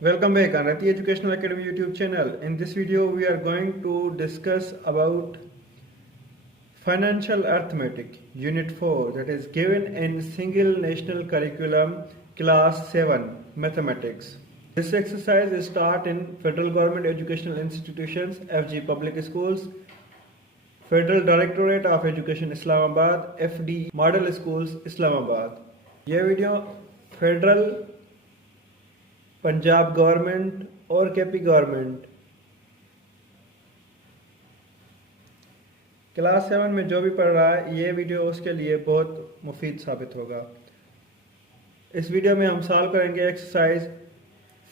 Welcome back on Rati Educational Academy YouTube channel. In this video we are going to discuss about financial arithmetic unit 4 that is given in single national curriculum class 7 mathematics. This exercise is taught in Federal Government Educational Institutions FG Public Schools, Federal Directorate of Education Islamabad FD Model Schools Islamabad. यह video federal Punjab government और KP government class 7 में जो भी पढ़ रहा है ये video उसके लिए बहुत मुफीद साबित होगा। इस वीडियो में हम सॉल्व करेंगे exercise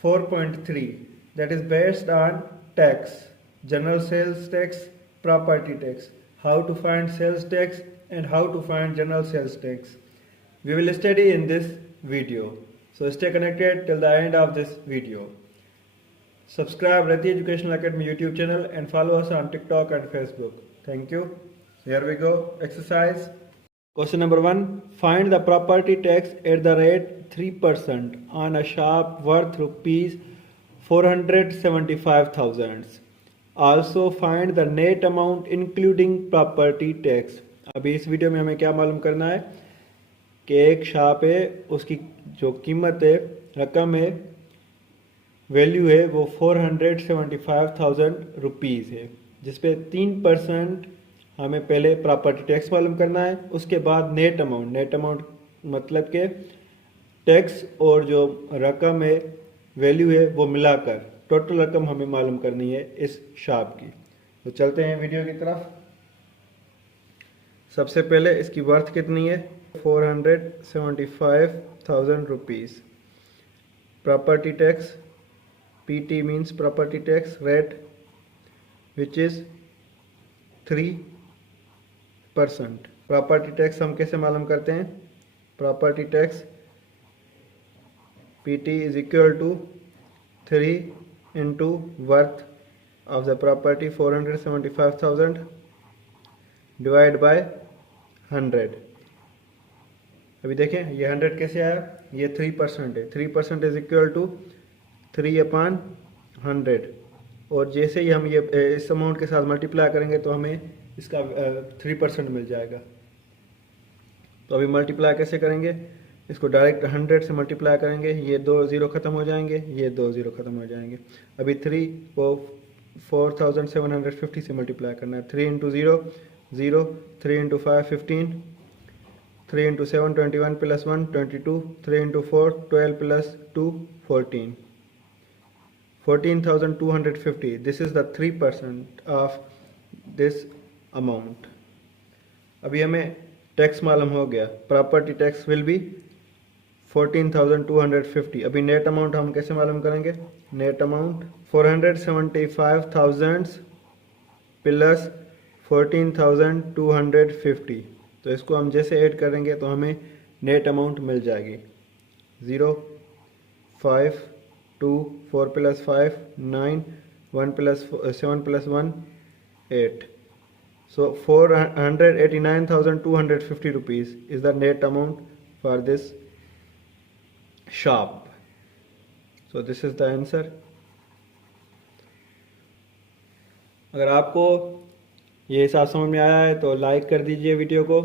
4.3 that is based on tax, general sales tax, property tax, how to find sales tax and how to find general sales tax. We will study in this video. So stay connected till the end of this video. Subscribe Rati Educational Academy YouTube channel and follow us on TikTok and Facebook. Thank you. Here we go. Exercise. Question number 1. Find the property tax at the rate 3% on a shop worth rupees 475,000. Also find the net amount including property tax. अभी इस video में हमें क्या मालूम करना है कि एक शॉप है, उसकी जो कीमत है, रकम है, वैल्यू है वो 475,000 रुपीज़ है, जिस पे 3% हमें पहले प्रॉपर्टी टैक्स मालूम करना है, उसके बाद नेट अमाउंट मतलब के टैक्स और जो रकम है, वैल्यू है, वो मिलाकर टोटल रकम हमें मालूम करनी है इस शॉप की. तो चलते हैं वीडियो की तरफ. सबसे पहले इसकी वर्थ कितनी है? 475,000 rupees. Property tax, PT means property tax rate which is 3%. Property tax हम कैसे मालूम करते हैं? Property tax PT is equal to 3 into worth of the property 475,000 divided by 100. अभी देखें ये 100 कैसे आया, ये 3% है. 3% इज इक्वल टू 3/100 और जैसे ही हम ये इस अमाउंट के साथ मल्टीप्लाई करेंगे तो हमें इसका 3% मिल जाएगा. तो अभी मल्टीप्लाई कैसे करेंगे? इसको डायरेक्ट 100 से मल्टीप्लाई करेंगे, ये 2 0 ख़त्म हो जाएंगे, ये 2 0 ख़त्म हो जाएंगे. अभी 3 को 4750 से मल्टीप्लाई करना है. 3 into 0 0, 3 into 5 15, 3 into 7 21 plus 1 22, 3 into 4 12 plus 2 14, 14,250. This is the 3% of this amount. अभी हमें टैक्स मालूम हो गया. Property tax will be 14,250. अभी नेट अमाउंट हम कैसे मालूम करेंगे? Net amount 475,000 plus 14,250. तो इसको हम जैसे ऐड करेंगे तो हमें नेट अमाउंट मिल जाएगी. 0 5 2 4 plus 5 9 1 plus 7 plus 1 8. So 489,250 rupees is the net amount for this shop. So this is the answer. अगर आपको ये हिसाब समझ में आया है तो लाइक कर दीजिए वीडियो को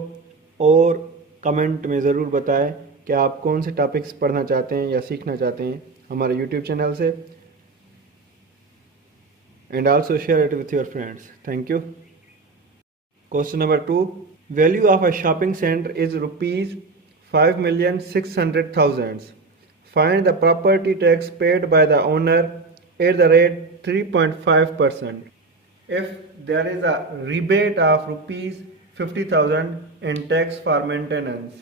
और कमेंट में ज़रूर बताएं कि आप कौन से टॉपिक्स पढ़ना चाहते हैं या सीखना चाहते हैं हमारे यूट्यूब चैनल से. And also share it with your friends. Thank you. Question number 2. Value of a shopping centre is rupees 5,600,000. Find the property tax paid by the owner at the rate 3.5%. if there is a rebate of rupees 50,000 in tax for maintenance.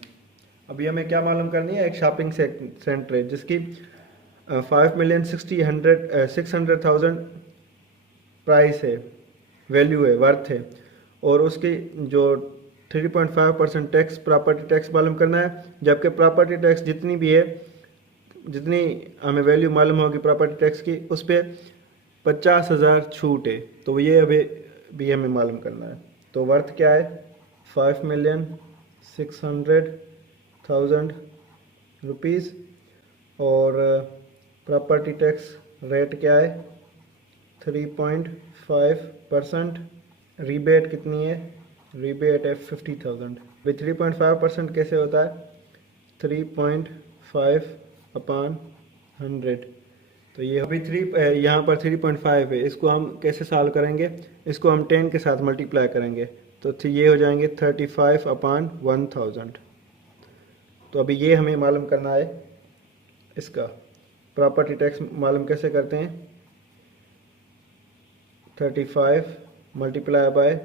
अभी हमें क्या मालूम करनी है? एक shopping centre है जिसकी 5,600,000 price है, वैल्यू है, वर्थ है, और उसकी जो 3.5% टैक्स प्रॉपर्टी टैक्स मालूम करना है. जबकि प्रॉपर्टी टैक्स जितनी भी है, जितनी हमें वैल्यू मालूम होगी प्रॉपर्टी टैक्स की, उस पर 50,000 छूट है. तो ये अभी भी हमें मालूम करना है. तो वर्थ क्या है? 5,600,000 रुपीज़ और प्रॉपर्टी टैक्स रेट क्या है 3.5%। रिबेट कितनी है, रिबेट है 50,000। भाई 3.5% कैसे होता है, 3.5/100। तो ये अभी यहाँ पर 3.5 है, इसको हम कैसे सॉल्व करेंगे, इसको हम 10 के साथ मल्टीप्लाई करेंगे तो ये हो जाएंगे 35/1000। तो अभी ये हमें मालूम करना है, इसका प्रॉपर्टी टैक्स मालूम कैसे करते हैं, 35 मल्टीप्लाई बाय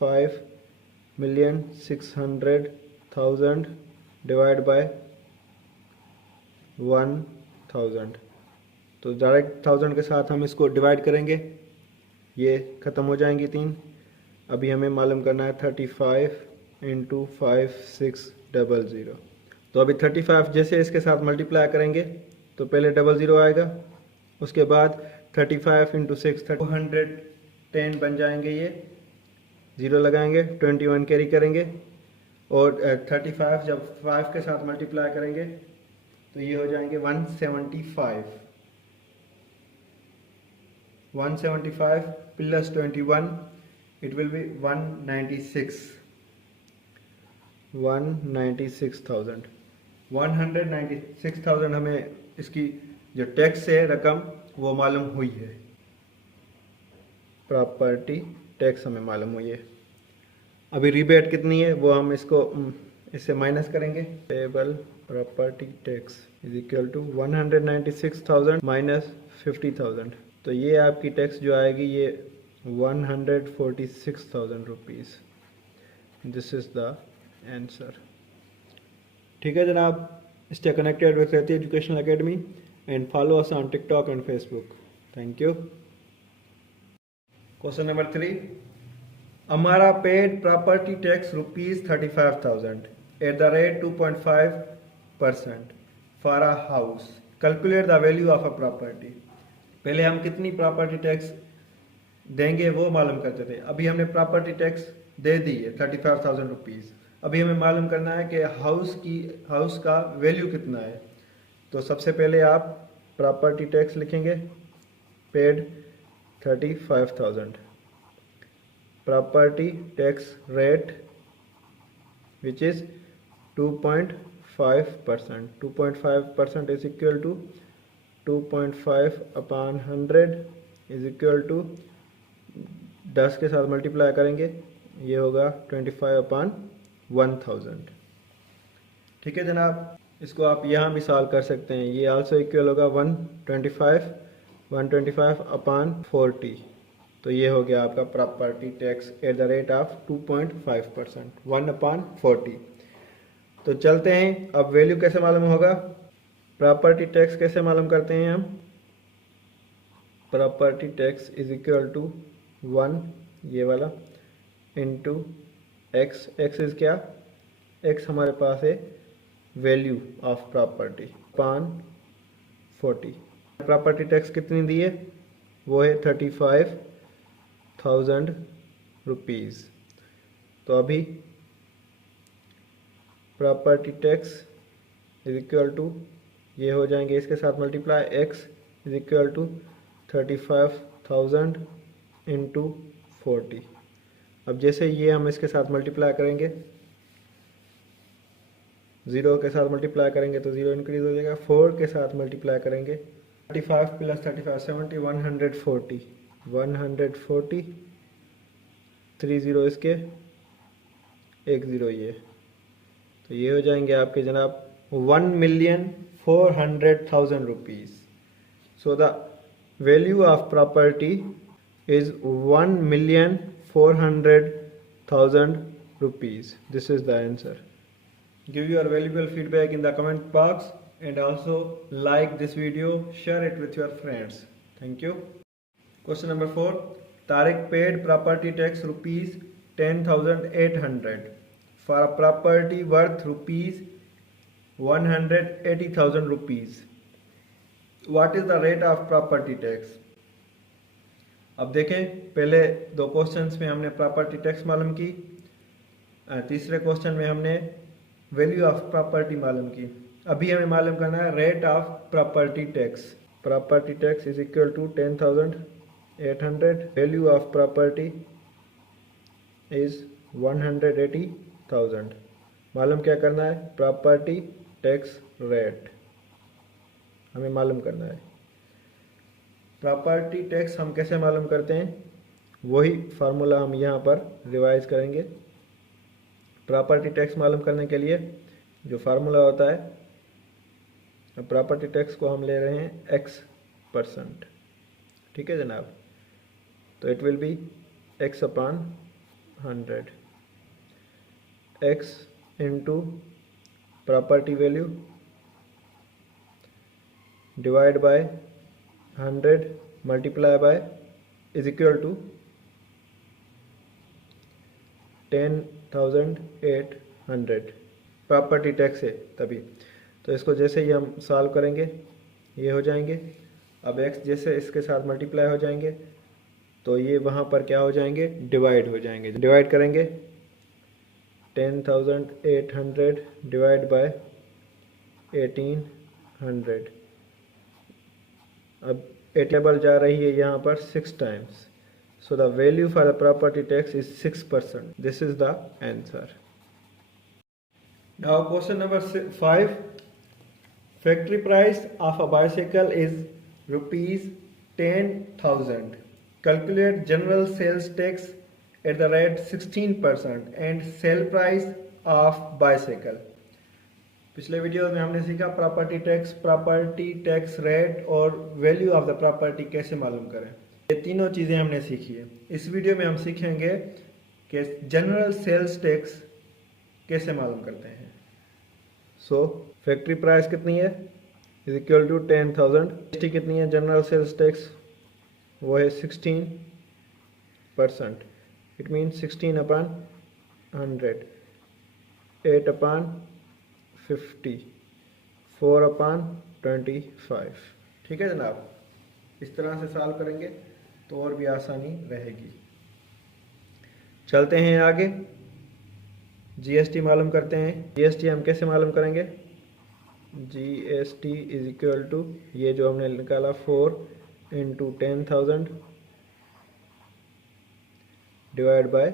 5,600,000 डिवाइड बाय 1000। तो डायरेक्ट 1000 के साथ हम इसको डिवाइड करेंगे, ये ख़त्म हो जाएंगी 3। अभी हमें मालूम करना है 35 × 5600। तो अभी 35 जैसे इसके साथ मल्टीप्लाई करेंगे तो पहले 00 आएगा, उसके बाद 35 × 6 210 बन जाएंगे, ये 0 लगाएंगे, 21 कैरी करेंगे और 35 जब 5 के साथ मल्टीप्लाई करेंगे तो ये हो जाएंगे 175 प्लस 21 इट विल बी 196,000 हमें इसकी जो टैक्स है रकम वो मालूम हुई है, प्रॉपर्टी टैक्स हमें मालूम हुई है। अभी रिबेट कितनी है वो हम इससे माइनस करेंगे, payable property tax is equal to 196,000 minus 50,000। तो ये आपकी टैक्स जो आएगी ये 146,000 rupees. This is the answer. ठीक है जनाब, stay connected with Rahti educational academy and follow us on TikTok and Facebook. Thank you. Question number 3, Amara paid property tax ₹35,000 at the rate 2.5% for a house. Calculate the value of a property. पहले हम कितनी property tax देंगे वो मालूम करते थे, अभी हमने प्रॉपर्टी टैक्स दे दी है 35,000 रुपीज़। अभी हमें मालूम करना है कि हाउस का वैल्यू कितना है। तो सबसे पहले आप प्रॉपर्टी टैक्स लिखेंगे, paid 35,000, property tax rate which is 2.5%. 2.5% is equal to 2.5/100 is equal to 10 के साथ मल्टीप्लाई करेंगे, ये होगा 25/1000। ठीक है जनाब, इसको आप यहाँ भी सॉल्व कर सकते हैं, ये आल्सो इक्वल होगा 125/40। तो ये हो गया आपका property tax at the rate of 2.5%, 1/40। तो चलते हैं, अब वैल्यू कैसे मालूम होगा, प्रॉपर्टी टैक्स कैसे मालूम करते हैं हम, property tax is equal to 1 ये वाला इंटू एक्स। एक्स इज क्या, एक्स हमारे पास है वैल्यू ऑफ प्रॉपर्टी पान 40। प्रॉपर्टी टैक्स कितनी दी है वो है 35,000 रुपीज़। तो अभी property tax is equal to ये हो जाएंगे, इसके साथ multiply, x is equal to 35,000 into 40। अब जैसे ये हम इसके साथ मल्टीप्लाई करेंगे, 0 के साथ मल्टीप्लाई करेंगे तो 0 इंक्रीज हो जाएगा, 4 के साथ मल्टीप्लाई करेंगे 35 प्लस 35 70, 140, 3 0 इसके, 1 0 ये। तो ये हो जाएंगे आपके जनाब 1,400,000 rupees. So the value of property is 1,400,000 rupees. This is the answer. Give your valuable feedback in the comment box and also like this video, share it with your friends. Thank you. Question number 4. Tariq paid property tax rupees 10,800 for a property worth rupees 180,000 rupees. What is the rate of property tax? अब देखें, पहले 2 questions में हमने property tax मालूम की, तीसरे question में हमने वैल्यू ऑफ प्रॉपर्टी मालूम की। अभी हमें मालूम करना है rate of property tax. Property tax is equal to 10,800, value of property is 180,000। मालूम क्या करना है? प्रॉपर्टी टैक्स रेट हमें मालूम करना है। प्रॉपर्टी टैक्स हम कैसे मालूम करते हैं, वही फार्मूला हम यहाँ पर रिवाइज करेंगे। प्रॉपर्टी टैक्स मालूम करने के लिए जो फार्मूला होता है, प्रॉपर्टी टैक्स को हम ले रहे हैं x%। ठीक है जनाब, तो it will be x/100, x into property value divide by 100 multiply by is equal to 10,800। Property tax है तभी, तो इसको जैसे ही हम सॉल्व करेंगे ये हो जाएंगे। अब x जैसे इसके साथ मल्टीप्लाई हो जाएंगे तो ये वहाँ पर क्या हो जाएंगे? डिवाइड हो जाएंगे। डिवाइड करेंगे 10,800 डिवाइड बाय 1,800। अब टेबल जा रही है यहाँ पर 6 times, so the value for the property tax is 6%. This is the answer. Now question number 5. Factory price of a bicycle is rupees 10,000. Calculate general sales tax at the rate 16% and sale price of bicycle. पिछले video में हमने सीखा property tax rate और value of the property कैसे मालूम करें। ये तीनों चीज़ें हमने सीखी है। इस वीडियो में हम सीखेंगे कि जनरल सेल्स टैक्स कैसे मालूम करते हैं। सो फैक्ट्री प्राइस कितनी है? Is equal to 10,000। जीएसटी कितनी है? जनरल सेल्स टैक्स वो है 16%। It means 16/100, 8/50, 4/25। ठीक है जनाब, इस तरह से सॉल्व करेंगे तो और भी आसानी रहेगी। चलते हैं आगे, जीएसटी मालूम करते हैं। जीएसटी हम कैसे मालूम करेंगे? जीएसटी इज इक्वल टू ये जो हमने निकाला 4 इंटू 10,000 डिवाइड बाय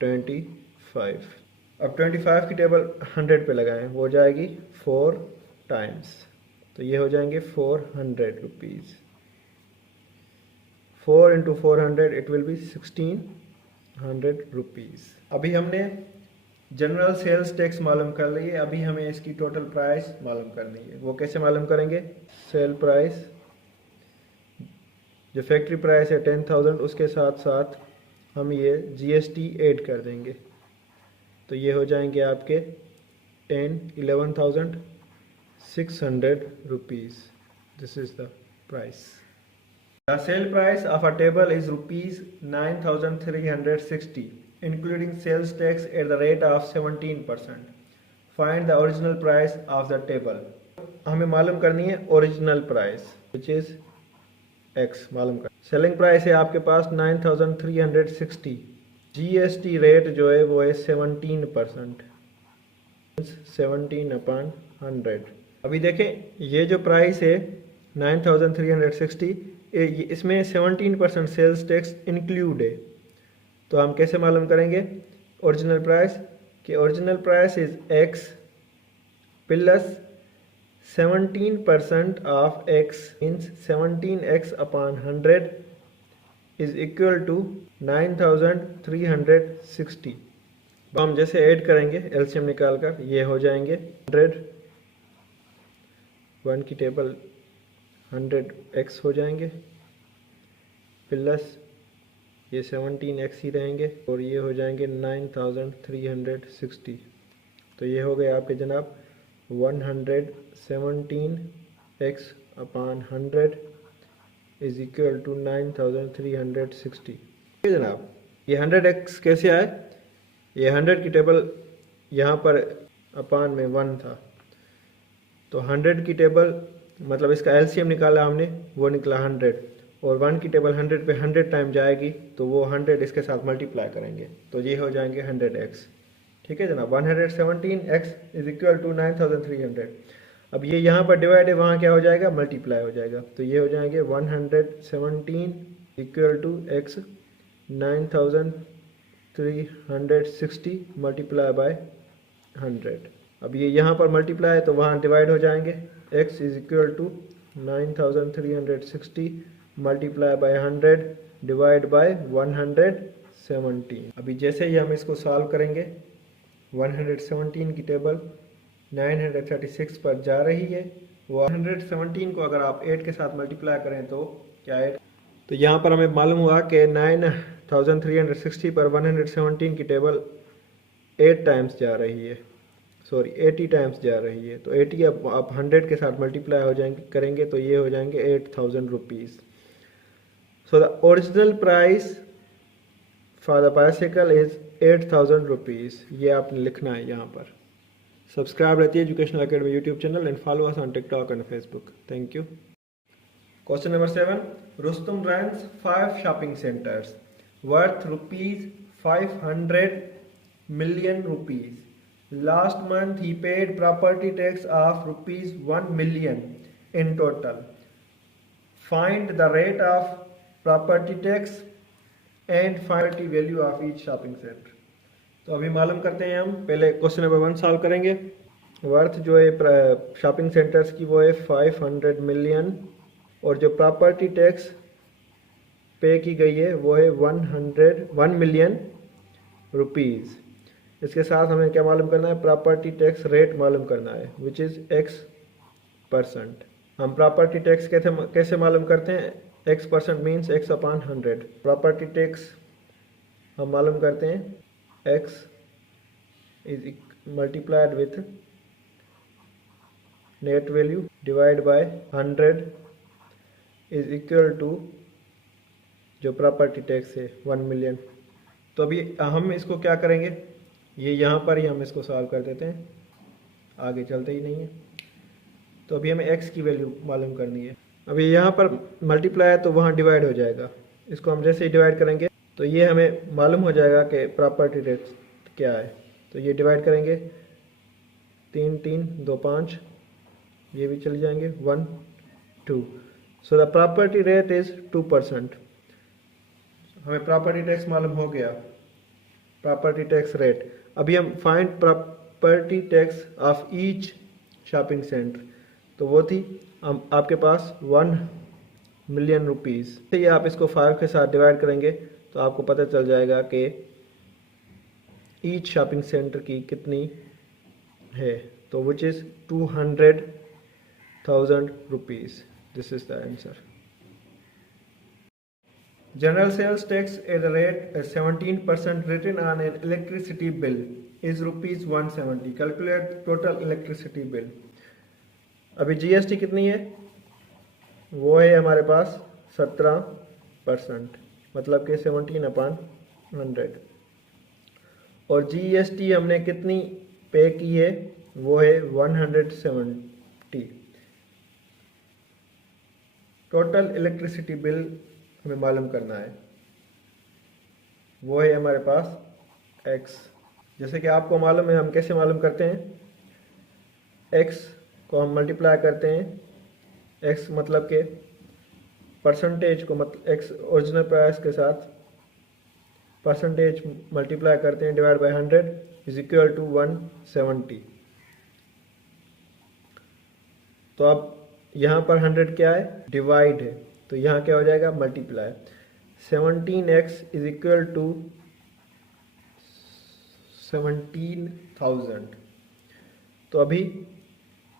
25। अब 25 की टेबल 100 पे लगाएं, वो जाएगी 4 टाइम्स, तो ये हो जाएंगे 400 rupees. 4 into 400 it will B 1600 rupees. अभी हमने जनरल सेल्स टैक्स मालूम कर ली है, अभी हमें इसकी टोटल प्राइस मालूम करनी है। वो कैसे मालूम करेंगे? सेल प्राइस, जो फैक्ट्री प्राइस है 10,000, उसके साथ साथ हम ये जीएसटी ऐड कर देंगे, तो ये हो जाएंगे आपके 11,600 rupees. This is the price. The sale price of a table is rupees 9,360, including sales tax at the rate of 17%. Find the original price of the table. हमें मालूम करनी है original price, which is x मालूम कर। Selling price है आपके पास 9,360। GST rate जो है वो है 17%, 17/100। अभी देखें ये जो प्राइस है 9,360, इसमें 17% सेल्स टैक्स इंक्लूड है। तो हम कैसे मालूम करेंगे ओरिजिनल प्राइस? कि original price is x plus 17% of x means 17x/100 is equal to 9,360। तो हम जैसे ऐड करेंगे एलसीएम निकाल कर, ये हो जाएंगे 100, 1 की टेबल 100x हो जाएंगे, प्लस ये 17x ही रहेंगे और ये हो जाएंगे 9,360। तो ये हो गए आपके जनाब 117x/100 इज इक्वल टू 9,360। ठीक है जनाब, ये 100x कैसे आए? ये 100 की टेबल यहाँ पर अपान में 1 था, तो 100 की टेबल मतलब इसका एलसीएम निकाला हमने, वो निकला 100, और 1 की टेबल 100 पे 100 टाइम जाएगी तो वो 100 इसके साथ मल्टीप्लाई करेंगे, तो ये हो जाएंगे 100x। ठीक है जनाब, 117x इज इक्वल टू 9,300। अब ये यहाँ पर डिवाइड है, वहाँ क्या हो जाएगा, मल्टीप्लाई हो जाएगा। तो ये हो जाएंगे 117 equal to x 9360 multiply by 100। अब ये यहाँ पर मल्टीप्लाई है तो वहाँ डिवाइड हो जाएंगे, x is equal to 9360 multiply by 100 divide by 117। अभी जैसे ही हम इसको सॉल्व करेंगे, 117 की टेबल 936 पर जा रही है। 117 को अगर आप 8 के साथ मल्टीप्लाई करें तो क्या है, तो यहाँ पर हमें मालूम हुआ कि 9360 पर 117 की टेबल 8 टाइम्स जा रही है, सॉरी 80 टाइम्स जा रही है। तो 80 अब आप 100 के साथ मल्टीप्लाई हो जाएंगे करेंगे तो ये हो जाएंगे 8000 rupees. So the original price for the bicycle is 8000 rupees. ये आपने लिखना है यहाँ पर। सब्सक्राइब रहती है educational academy YouTube channel and follow us on TikTok and Facebook. Thank you. Question number 7, Rustam rents 5 shopping centers worth rupees 500 million rupees. Last month he paid property tax of rupees 1 million in total. Find the rate of property tax and find the value of each shopping center. तो अभी मालूम करते हैं हम। पहले question number 1 solve करेंगे। Worth जो है शॉपिंग सेंटर्स की वो है 500 मिलियन और जो प्रॉपर्टी टैक्स पे की गई है वो है 1 मिलियन रुपीज़। इसके साथ हमें क्या मालूम करना है, प्रॉपर्टी टैक्स रेट मालूम करना है विच इज़ x%। हम प्रॉपर्टी टैक्स कैसे मालूम करते हैं, x% means x upon 100। Property tax हम मालूम करते हैं x is multiplied with net value divide by 100 is equal to जो प्रॉपर्टी टैक्स है 1 मिलियन। तो अभी हम इसको क्या करेंगे, ये यहाँ पर ही हम इसको सॉल्व कर देते हैं, आगे चलते ही नहीं है। तो अभी हमें x की वैल्यू मालूम करनी है। अभी यहाँ पर मल्टीप्लाई है तो वहाँ डिवाइड हो जाएगा। इसको हम जैसे ही डिवाइड करेंगे तो ये हमें मालूम हो जाएगा कि प्रॉपर्टी रेट क्या है। तो ये डिवाइड करेंगे 3 3 2 5, ये भी चले जाएंगे 1 2। So the property rate is 2%। हमें प्रॉपर्टी टैक्स मालूम हो गया, प्रॉपर्टी टैक्स रेट। अभी हम find property tax of each shopping centre, तो वो थी आपके पास 1 मिलियन रुपीज़। ये आप इसको 5 के साथ डिवाइड करेंगे तो आपको पता चल जाएगा कि ईच शॉपिंग सेंटर की कितनी है, तो which is 200,000 rupees. This is the answer. General sales tax at the rate 17% written on an electricity bill is rupees 170. Calculate total electricity bill. अभी GST कितनी है, वो है हमारे पास 17%, मतलब कि 17/100। और GST हमने कितनी पे की है, वो है 170। टोटल इलेक्ट्रिसिटी बिल हमें मालूम करना है, वो है हमारे पास x। जैसे कि आपको मालूम है हम कैसे मालूम करते हैं, x को हम मल्टीप्लाई करते हैं, x मतलब के परसेंटेज को मतलब x ओरिजिनल प्राइस के साथ परसेंटेज मल्टीप्लाई करते हैं divide by 100 is equal to 170। तो अब यहाँ पर 100 क्या है, डिवाइड है, तो यहाँ क्या हो जाएगा, multiply. 17x is equal to 17,000। तो अभी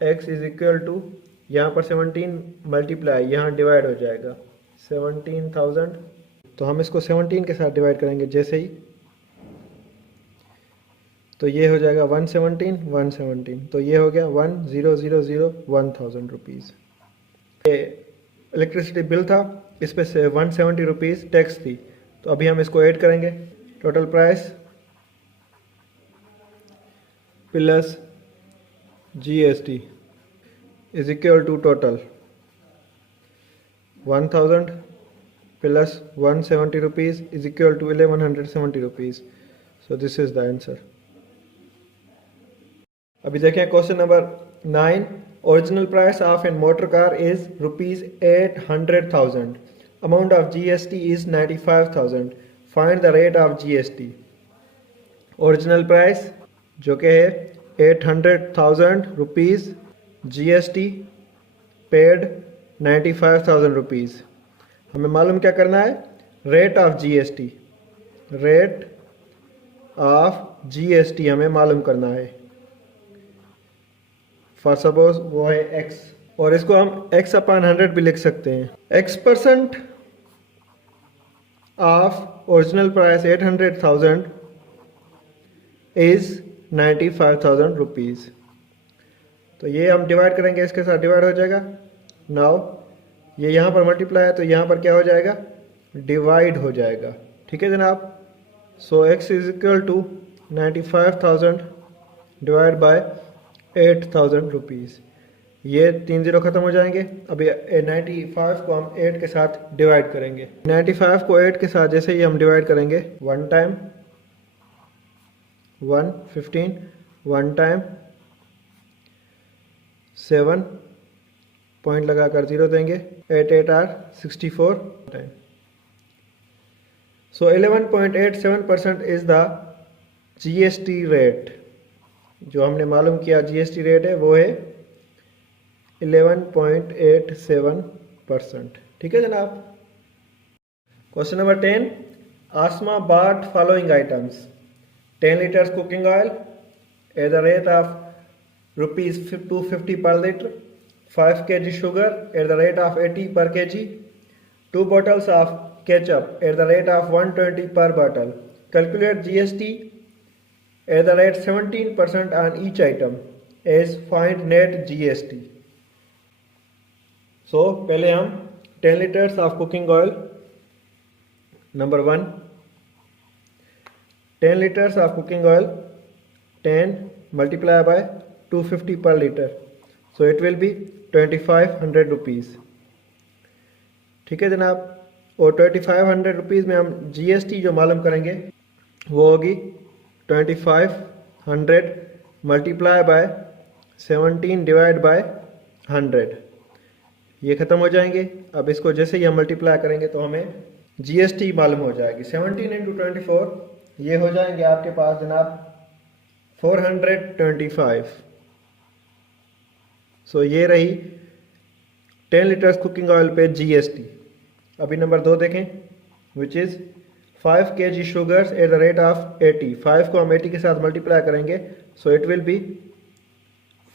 x इज इक्वल टू यहाँ पर 17 मल्टीप्लाई, यहाँ डिवाइड हो जाएगा 17,000। तो हम इसको 17 के साथ डिवाइड करेंगे जैसे ही, तो ये हो जाएगा 117 117, तो ये हो गया 1000 रुपीज़। इलेक्ट्रिसिटी बिल था, इस पे से 170 रुपीज़ टैक्स थी। तो अभी हम इसको ऐड करेंगे, total price plus GST is equal to total 1000 plus 170 rupees is equal to 1170 rupees. So this is the answer. अभी देखें question number 9, Original price of a motor car is rupees 800,000. Amount of GST is 95,000. Find the rate of GST. Original price जो कि है 800,000 rupees, GST paid 95,000 rupees. हमें मालूम क्या करना है? Rate of GST, rate of GST हमें मालूम करना है। फॉर सपोज वो है x, और इसको हम x अपॉन 100 भी लिख सकते हैं। x% of original price 800,000 is 95,000 rupees. तो ये हम डिवाइड करेंगे, इसके साथ डिवाइड हो जाएगा। नाउ ये यहाँ पर मल्टीप्लाई है तो यहाँ पर क्या हो जाएगा? डिवाइड हो जाएगा। ठीक है जनाब। So x is equal to 95,000 divide by 8,000 rupees. ये 3 0 खत्म हो जाएंगे। अभी 95 को हम 8 के साथ डिवाइड करेंगे। 95 को 8 के साथ जैसे ही हम डिवाइड करेंगे, 1 टाइम 1 15, 1 टाइम 7 पॉइंट लगाकर 0 देंगे, 8 8 are 64 time. So 11.87% is the GST rate. जो हमने मालूम किया GST रेट है वो है 11.87%। ठीक है जनाब। Question number 10, Asma bought following items: 10 liters cooking oil at the rate of rupees 250 per liter, 5 kg sugar at the rate of 80 per kg, 2 bottles of ketchup at the rate of 120 per bottle. Calculate GST at the rate 17% on each item as find net GST. So पहले हम 10 liters of cooking oil, number 1, 10 liters of cooking oil, 10 multiply by 250 per liter, so it will be 2500 rupees. ठीक है जनाब। और 2500 rupees में हम GST जो मालूम करेंगे वो होगी 2500 मल्टीप्लाई बाय 17 डिवाइड बाय 100। ये ख़त्म हो जाएंगे। अब इसको जैसे ही हम मल्टीप्लाई करेंगे तो हमें GST मालूम हो जाएगी। 17 इंटू 24 ये हो जाएंगे आपके पास जनाब 425। सो ये रही 10 लीटर्स कुकिंग ऑयल पे GST। अभी नंबर 2 देखें, which is 5 kg sugars at the rate of 80। 5 को हम 80 के साथ मल्टीप्लाई करेंगे, so it will B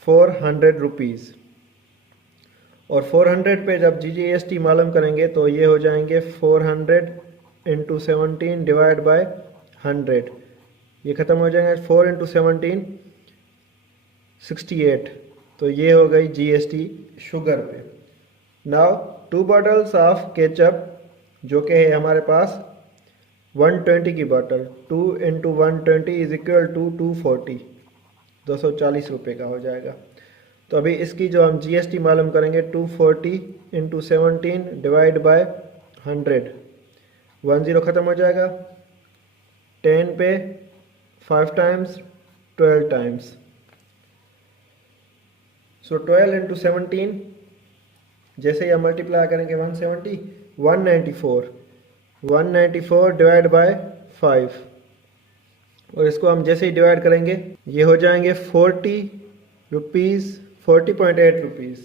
400 rupees. और 400 पे जब GST मालूम करेंगे तो ये हो जाएंगे 400 इंटू 17 डिवाइड बाय 100। ये ख़त्म हो जाएंगे। 4 इंटू 17 68। तो ये हो गई GST शुगर पे। नाउ 2 बॉटल्स ऑफ केचप जो कि है हमारे पास 120 की bottle, 2 into 120 is equal to 240, 240 रुपये का हो जाएगा। तो अभी इसकी जो हम GST मालूम करेंगे 240 इंटू 17 डिवाइड बाय 100, 1 0 ख़त्म हो जाएगा। 10 पे 5 टाइम्स 12 टाइम्स, सो 12 इंटू 17 जैसे ही हम मल्टीप्लाई करेंगे 170, 194 डिवाइड बाय 5, और इसको हम जैसे ही डिवाइड करेंगे ये हो जाएंगे 40 रुपीज़, 40.8 रुपीज़।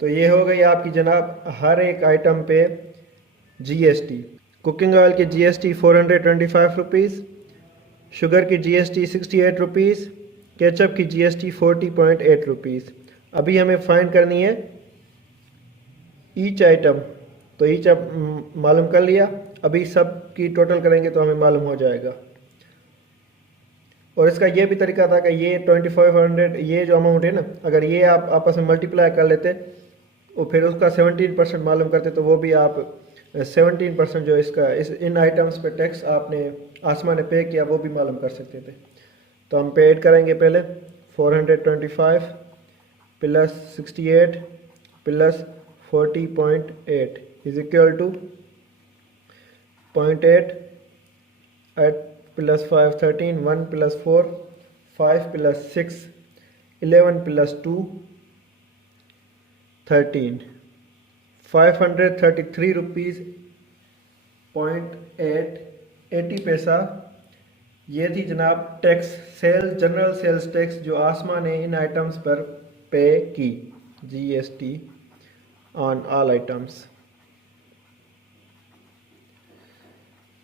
तो ये हो गई आपकी जनाब हर एक आइटम पे GST। कुकिंग ऑयल की GST 425 रुपीज़, शुगर की GST 68 रुपीज़, केचप की GST 40.8 रुपीज़। अभी हमें फाइंड करनी है ईच आइटम, तो ईच मालूम कर लिया। अभी सब की टोटल करेंगे तो हमें मालूम हो जाएगा। और इसका ये भी तरीका था कि ये 2500 ये जो अमाउंट है ना, अगर ये आप आपस में मल्टीप्लाई कर लेते और फिर उसका 17% मालूम करते तो वो भी आप 17% जो इसका इन आइटम्स पे टैक्स आपने आसमा ने पे किया वो भी मालूम कर सकते थे। तो हम पे ऐड करेंगे पहले 425 plus 68 plus 40.8 is equal to 0.8 8 plus 5 13, 1 plus 4 5 plus 6 11 plus 2 13 533 rupees .80 पैसा। ये थी जनाब tax sales, general sales tax जो आसमा ने इन आइटम्स पर पे की, GST on all items.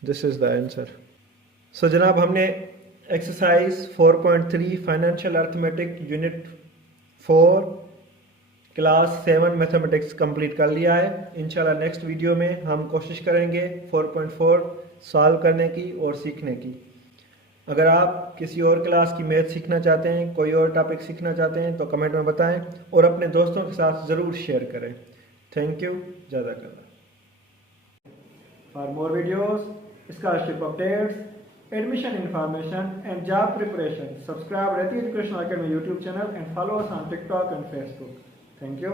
This is the answer. So जनाब हमने exercise 4.3 financial arithmetic unit 4 class 7 mathematics complete कर लिया है। इंशाल्लाह नेक्स्ट वीडियो में हम कोशिश करेंगे 4.4 सॉल्व करने की और सीखने की। अगर आप किसी और क्लास की मैथ सीखना चाहते हैं, कोई और टॉपिक सीखना चाहते हैं तो कमेंट में बताएं और अपने दोस्तों के साथ ज़रूर शेयर करें। थैंक यू, जज़ाकल्लाह। For more videos, scholarship updates, admission information and job preparation, subscribe Rati educational academy YouTube channel and follow us on TikTok and Facebook. Thank you.